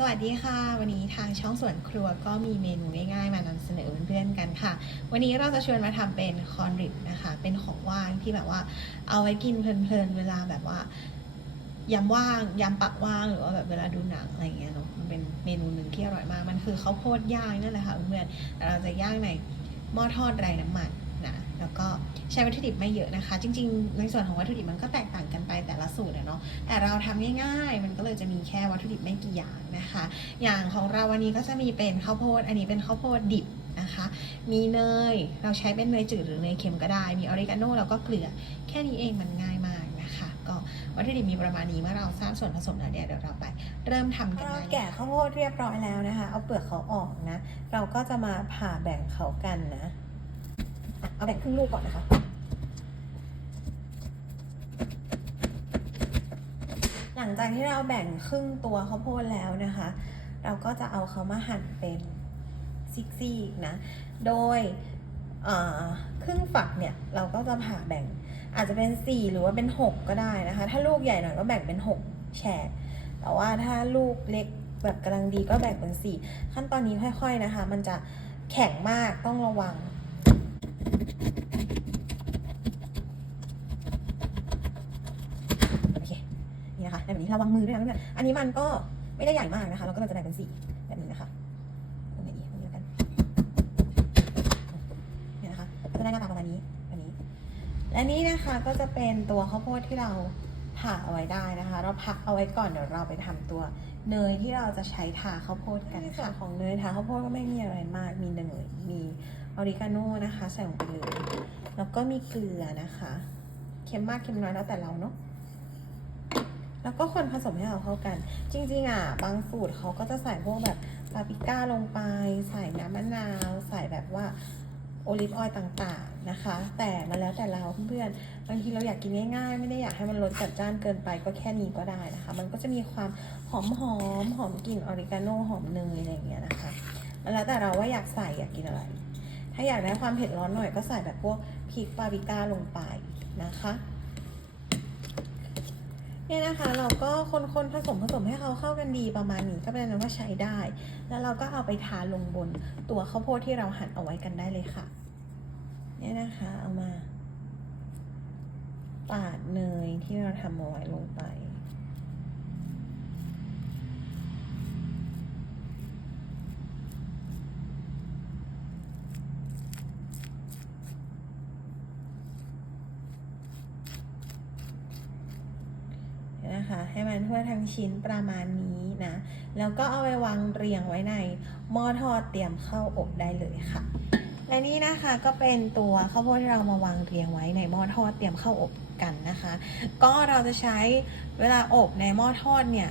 สวัสดีค่ะ วันนี้ทางช่องสวนครัวก็มีเมนูง่ายๆ มานำเสนอเพื่อนๆกันค่ะ วันนี้เราจะชวนมาทำเป็นคอนริบนะคะ เป็นของว่างที่แบบว่าเอาไว้กินเพลินๆ เวลาแบบว่ายำว่างยำปักว่างหรือว่าแบบเวลาดูหนังอะไรเงี้ยเนาะมันเป็นเมนูหนึ่งที่อร่อยมาก มันคือข้าวโพดย่างนั่นแหละค่ะเพื่อนๆเราจะย่างในหม้อทอดไร้น้ำมันนะแล้วก็ใช้วัตถุดิบไม่เยอะนะคะ จริง ๆ ในส่วนของวัตถุดิบมันก็แตกต่างกัน แต่ละสูตรเนาะแต่เราทำง่ายๆ มันก็เลยจะมีแค่วัตถุดิบไม่กี่อย่างนะคะ อย่างของเราวันนี้ก็จะมีเป็นข้าวโพด อันนี้เป็นข้าวโพดดิบนะคะ มีเนย เราใช้เป็นเนยจืดหรือเนยเค็มก็ได้ มีออริกาโน่แล้วก็เกลือ แค่นี้เองมันง่ายมากนะคะ ก็วัตถุดิบมีประมาณนี้เมื่อเราทราบส่วนผสมแล้วเนี่ยเดี๋ยวเราไปเริ่มทำกันเราแกะข้าวโพดเรียบร้อยแล้วนะคะ เอาเปลือกเขาออกนะ เราก็จะมาผ่าแบ่งเขากันนะ เอาแบ่งครึ่งลูกก่อนนะคะ งจากที่เราแบ่งครึ่งตัวข้าวโพดแล้วนะคะ เราก็จะเอาเขามาหั่นเป็นซิกๆนะ โดยครึ่งฝักเนี่ยเราก็จะผ่าแบ่งอาจจะเป็น 4 หรือว่าเป็น 6 ก็ได้นะคะ ถ้าลูกใหญ่หน่อยก็แบ่งเป็น 6 แฉกแต่ว่าถ้าลูกเล็กแบบกำลังดีก็แบ่งเป็น 4 ขั้นตอนนี้ค่อย ๆนะคะ มันจะแข็งมากต้องระวัง โอเค นี่นะคะในแบบนี้ ระวังมือด้วยนะเพื่อนๆอันนี้มันก็ไม่ได้ใหญ่มากนะคะ เราก็เลยจะแบ่งเป็นสี่แบบนี้นะคะตรงไหนดีตรงนี้แล้วกันเนี่ยนะคะก็ได้หน้าตาประมาณนี้แบบนี้ และนี่นะคะก็จะเป็นตัวข้าวโพดที่เราผ่าเอาไว้ได้นะคะ เราพักเอาไว้ก่อนเดี๋ยวเราไปทำตัวเนยที่เราจะใช้ทาข้าวโพดกันค่ะของเนยทาข้าวโพดก็ไม่มีอะไรมาก มีเนยมีออริกาโน่นะคะ ใส่ลงไปเลยแล้วก็มีเกลือนะคะ เค็มมากเค็มน้อยแล้วแต่เราเนาะ แล้วก็คนผสมให้เราเข้ากัน จริงๆอะบางสูตรเขาก็จะใส่พวกแบบปาปริก้าลงไป ใส่น้ำมะนาว ใส่แบบว่าโอลิฟออยล์ต่างๆนะคะ แต่มันแล้วแต่เราเพื่อนๆบางทีเราอยากกินง่ายๆ ไม่ได้อยากให้มันรสจัดจ้านเกินไปก็แค่นี้ก็ได้นะคะ มันก็จะมีความหอมหอมๆหอมกลิ่นออริกาโนหอมเนยอะไรอย่างเงี้ยนะคะมันแล้วแต่เราว่าอยากใส่อยากกินอะไร ถ้าอยากได้ความเผ็ดร้อนหน่อยก็ใส่แบบพวกพริกปาปริก้าลงไปนะคะ เนี่ยนะคะ เราก็คนๆผสมผสมให้เขาเข้ากันดีประมาณนี้ก็เป็นนั้นว่าใช้ได้ แล้วเราก็เอาไปทาลงบนตัวข้าวโพดที่เราหั่นเอาไว้กันได้เลยค่ะ เนี่ยนะคะเอามาปาดเนยที่เราทำเอาไว้ลงไป นะคะให้มันทั่วทั้งชิ้นประมาณนี้นะแล้วก็เอาไปวางเรียงไว้ในหม้อทอดเตรียมเข้าอบได้เลยค่ะ และนี่นะคะก็เป็นตัวข้าวโพดที่เรามาวางเรียงไว้ในหม้อทอดเตรียมเข้าอบกันนะคะ ก็เราจะใช้เวลาอบในหม้อทอดเนี่ย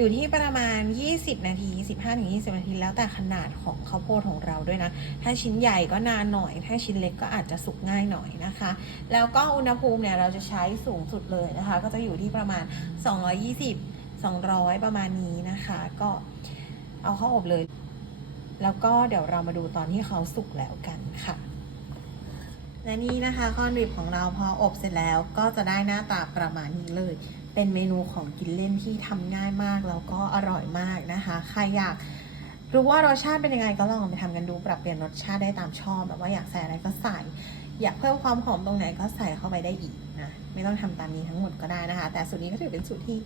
อยู่ที่ประมาณ 20 นาที 15-20 นาที แล้วแต่ขนาดของข้าวโพดของเราด้วยนะ ถ้าชิ้นใหญ่ก็นานหน่อย ถ้าชิ้นเล็กก็อาจจะสุกง่ายหน่อยนะคะ แล้วก็อุณหภูมิเนี่ยเราจะใช้สูงสุดเลยนะคะ ก็จะอยู่ที่ประมาณ 220 200 ประมาณนี้นะคะ ก็เอาเข้าอบเลย แล้วก็เดี๋ยวเรามาดูตอนที่เขาสุกแล้วกันค่ะ และนี่นะคะข้อนริบของเราพออบเสร็จแล้วก็จะได้หน้าตาประมาณนี้เลย เป็นเมนูของกินเล่นที่ทำง่ายมากแล้วก็อร่อยมากนะคะใครอยากรู้ว่ารสชาติเป็นยังไงก็ลองไปทำกันดูปรับเปลี่ยนรสชาติได้ตามชอบแบบว่าอยากใส่อะไรก็ใส่ อยากเพิ่มความหอมตรงไหนก็ใส่เข้าไปได้อีก นะไม่ต้องทำตามนี้ทั้งหมดก็ได้นะคะ แต่สูตรนี้ก็ถือเป็นสูตรที่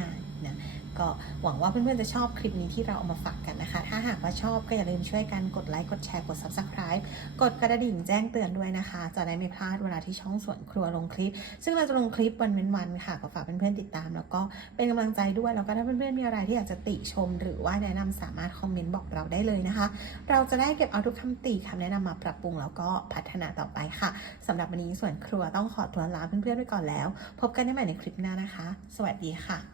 ง่ายๆนะก็หวังว่าเพื่อนๆจะชอบคลิปนี้ที่เราเอามาฝากกันนะคะ ถ้าหากว่าชอบก็อย่าลืมช่วยกันกดไลค์ กดแชร์ กด subscribe กดกระดิ่งแจ้งเตือนด้วยนะคะ จะได้ไม่พลาดเวลาที่ช่องส่วนครัวลงคลิป ซึ่งเราจะลงคลิปวันเว้นวันค่ะก็ฝากเพื่อนๆติดตาม แล้วก็เป็นกำลังใจด้วย แล้วก็ถ้าเพื่อนๆมีอะไรที่อยากจะติชม หรือว่าแนะนำสามารถคอมเมนต์บอกเราได้เลยนะคะ เราจะได้เก็บเอาทุกคำติคำแนะนำมาปรับปรุงแล้วก็พัฒนาต่อไปค่ะสำหรับวันนี้ส่วนครัวต้องขอตัวลาเพื่อนๆไปก่อนแล้ว พบกันได้ใหม่ในคลิปหน้านะคะ สวัสดีค่ะ